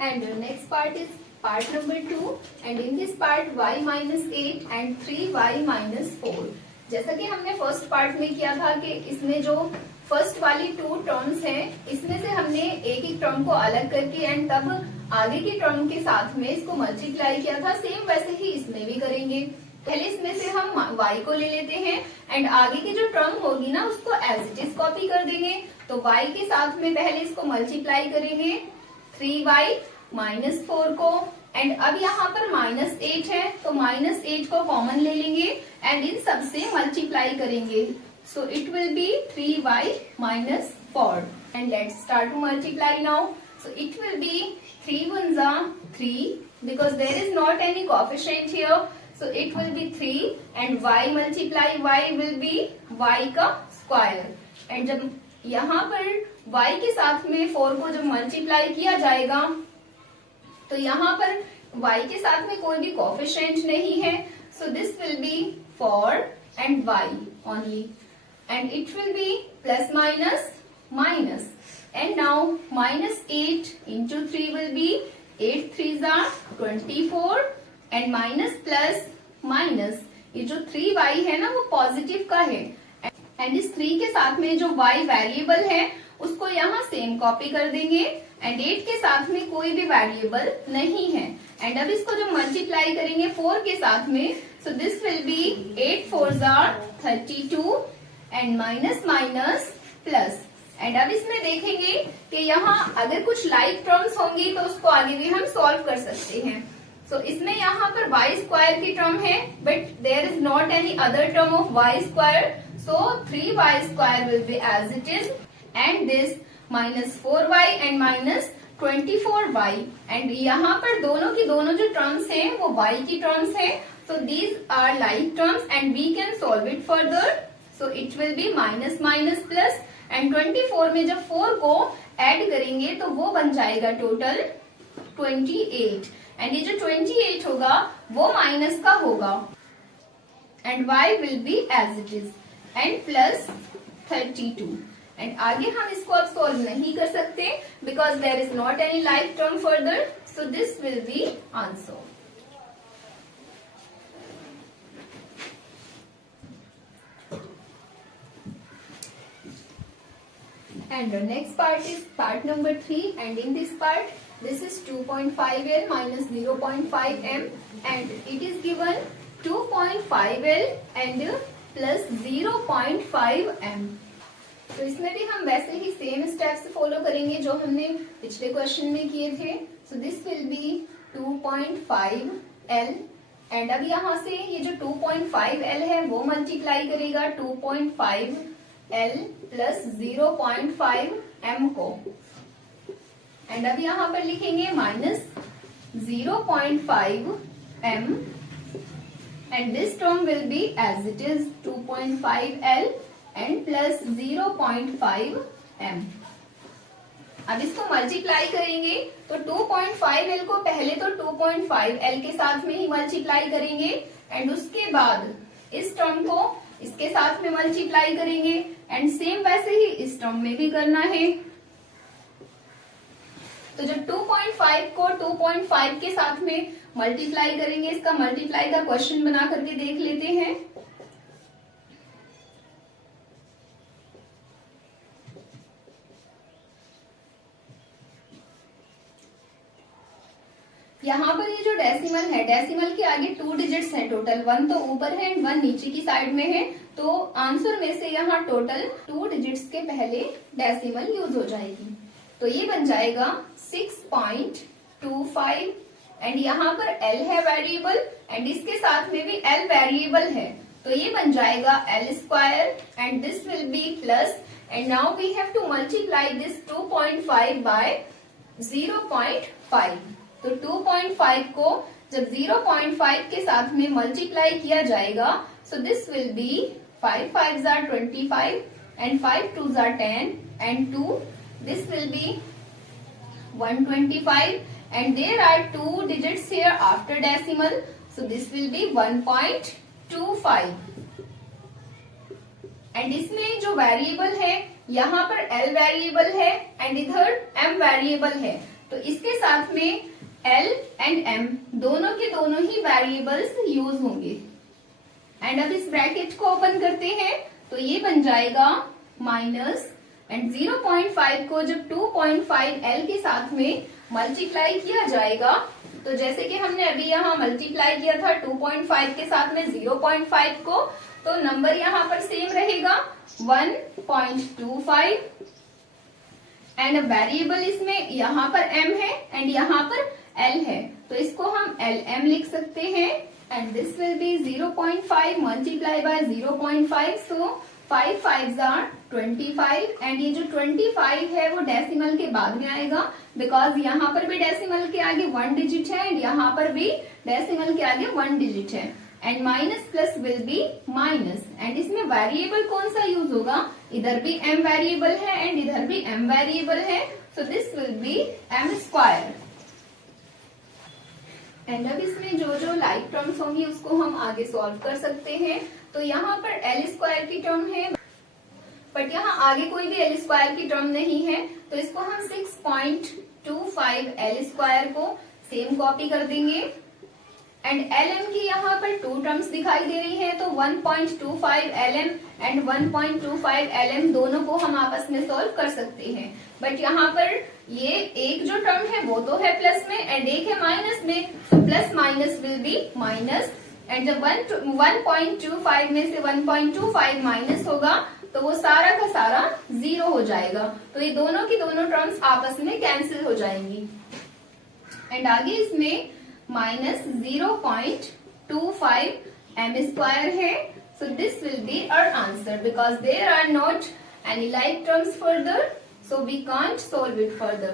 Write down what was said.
And the next part is part number 2 and in this part y minus 8 and 3y minus 4. जैसा कि हमने first part में किया था कि इसमें जो फर्स्ट वाली 2 टर्म्स हैं इसमें से हमने एक एक टर्म को अलग करके एंड तब आगे की टर्म के साथ में इसको मल्टीप्लाई किया था, सेम वैसे ही इसमें भी करेंगे। पहले इसमें से हम y को ले लेते हैं एंड आगे की जो टर्म होगी ना उसको एज इट इज कॉपी कर देंगे। तो y के साथ में पहले इसको मल्टीप्लाई करेंगे 3y माइनस 4 को एंड अब यहाँ पर -8 है तो -8 को कॉमन ले लेंगे एंड इन सब से मल्टीप्लाई करेंगे। सो it will B 3y minus 4 and let's start to multiply now. So it will B 3 1 जा 3 because there is not any coefficient here, so it will be 3 and y multiply y will be y का square and जब यहाँ पर y के साथ में 4 को जब मल्टीप्लाई किया जाएगा तो यहाँ पर y के साथ में कोई भी कोफिशिएंट नहीं है, so this will B 4 and y only and it will be plus minus minus and now -8 into 3 will be 8 3s are 24 and minus plus minus ये जो 3y है ना वो पॉजिटिव का है एंड इस 3 के साथ में जो y वेरिएबल है उसको यहाँ सेम कॉपी कर देंगे एंड 8 के साथ में कोई भी वेरिएबल नहीं है एंड अब इसको जो मल्टीप्लाई करेंगे 4 के साथ में, सो this will B 8 4s are 32 and minus minus plus and अब इसमें देखेंगे कि यहाँ अगर कुछ लाइक टर्म्स होंगी तो उसको आगे भी हम सॉल्व कर सकते हैं। सो इसमें यहाँ पर y स्क्वायर की टर्म है but there is not any other term of y square, so 3y square will be as it is and this -4y and -24y and यहाँ पर दोनों की दोनों जो टर्म्स हैं वो y की टर्म्स हैं, so these are like terms and we can solve it further. So it will be minus minus plus and 24 में जब 4 को ऐड करेंगे तो वो बन जाएगा टोटल 28 एंड ये जो 28 होगा वो माइनस का होगा and y will be as it is and plus 32 and आगे हम इसको अब सॉल्व नहीं कर सकते because there is not any like term further, so this will be answer. And the next part is part number 3 and in this part this is 2.5L minus 0.5M and it is given 2.5L and plus 0.5M। तो इसमें भी हम वैसे ही same steps follow करेंगे जो हमने पिछले question में किए थे। सो this will B 2.5L and अब यहाँ से ये जो 2.5L है वो मल्टीप्लाई करेगा 2.5L प्लस 0.5M को एंड अब यहाँ पर लिखेंगे minus 0.5M and this term will be as it is 2.5L and plus 0.5M। अब इसको मल्टीप्लाई करेंगे तो 2.5L को पहले तो 2.5L के साथ में ही मल्टीप्लाई करेंगे एंड उसके बाद इस टर्म को इसके साथ में मल्टीप्लाई करेंगे एंड सेम वैसे ही इस टर्म में भी करना है। तो जब 2.5 को 2.5 के साथ में मल्टीप्लाई करेंगे, इसका मल्टीप्लाई का क्वेश्चन बना करके देख लेते हैं। यहाँ पर ये जो डेसिमल है, डेसिमल के आगे 2 डिजिट्स हैं टोटल, 1 तो ऊपर है एंड 1 नीचे की साइड में है, तो आंसर में से यहाँ टोटल 2 डिजिट्स के पहले डेसिमल यूज हो जाएगी। तो ये बन जाएगा 6.25 एंड यहाँ पर L है वेरिएबल एंड इसके साथ में भी L वेरिएबल है, तो ये बन जाएगा L square and this will be plus and now we have to multiply this 2.5 by 0.5। तो 2.5 को जब 0.5 के साथ में मल्टीप्लाई किया जाएगा, सो this will B 5 5s are 25 and 5 2s are 10 and 2 this will be 125 and there are 2 digits here after decimal, so this will be 1.25 and इसमें जो वेरिएबल है यहाँ पर L वेरिएबल है एंड इधर M वेरिएबल है, तो इसके साथ में L एंड M दोनों के दोनों ही वेरिएबल्स यूज होंगे। एंड अब इस ब्रैकेट को ओपन करते हैं तो ये बन जाएगा माइनस, एंड 0.5 को जब 2.5 L के साथ में मल्टीप्लाई किया जाएगा, तो जैसे कि हमने अभी यहाँ मल्टीप्लाई किया था 2.5 के साथ में 0.5 को, तो नंबर यहाँ पर सेम रहेगा 1.25 एंड वेरिएबल इसमें यहाँ पर M है एंड यहाँ पर L है, तो इसको हम LM लिख सकते हैं and this will B 0.5 multiply by 0.5, so 5 5s are 25 and ये जो 25 है वो डेसिमल के बाद में आएगा, बिकॉज यहाँ पर भी डेसिमल के आगे 1 डिजिट है एंड यहाँ पर भी डेसिमल के आगे 1 डिजिट है, and minus plus will be minus, and इसमें वेरिएबल कौन सा यूज होगा, इधर भी m वेरिएबल है एंड इधर भी m वेरिएबल है, so this will B m square. And अब इसमें जो जो लाइक टर्म्स होंगी उसको हम आगे सॉल्व कर सकते हैं। तो यहाँ पर L स्क्वायर की टर्म है, बट यहाँ आगे कोई भी L स्क्वायर की टर्म नहीं है, तो इसको हम 6.25 L स्क्वायर को सेम कॉपी कर देंगे एंड LM की यहाँ पर 2 टर्म्स दिखाई दे रही है, तो 1.25 LM एंड 1.25 LM दोनों को हम आपस में सॉल्व कर सकते हैं, बट यहाँ पर ये एक जो टर्म है वो तो है प्लस में एंड एक है माइनस में, तो plus minus will be minus, and जब 1.25 में से 1.25 माइनस होगा तो वो सारा का सारा 0 हो जाएगा, तो ये दोनों की दोनों टर्म्स आपस में कैंसिल हो जाएंगी। एंड आगे इसमें माइनस 0.25 m स्क्वायर है, so this will be our answer because there are not any like terms further, so we can't solve it further.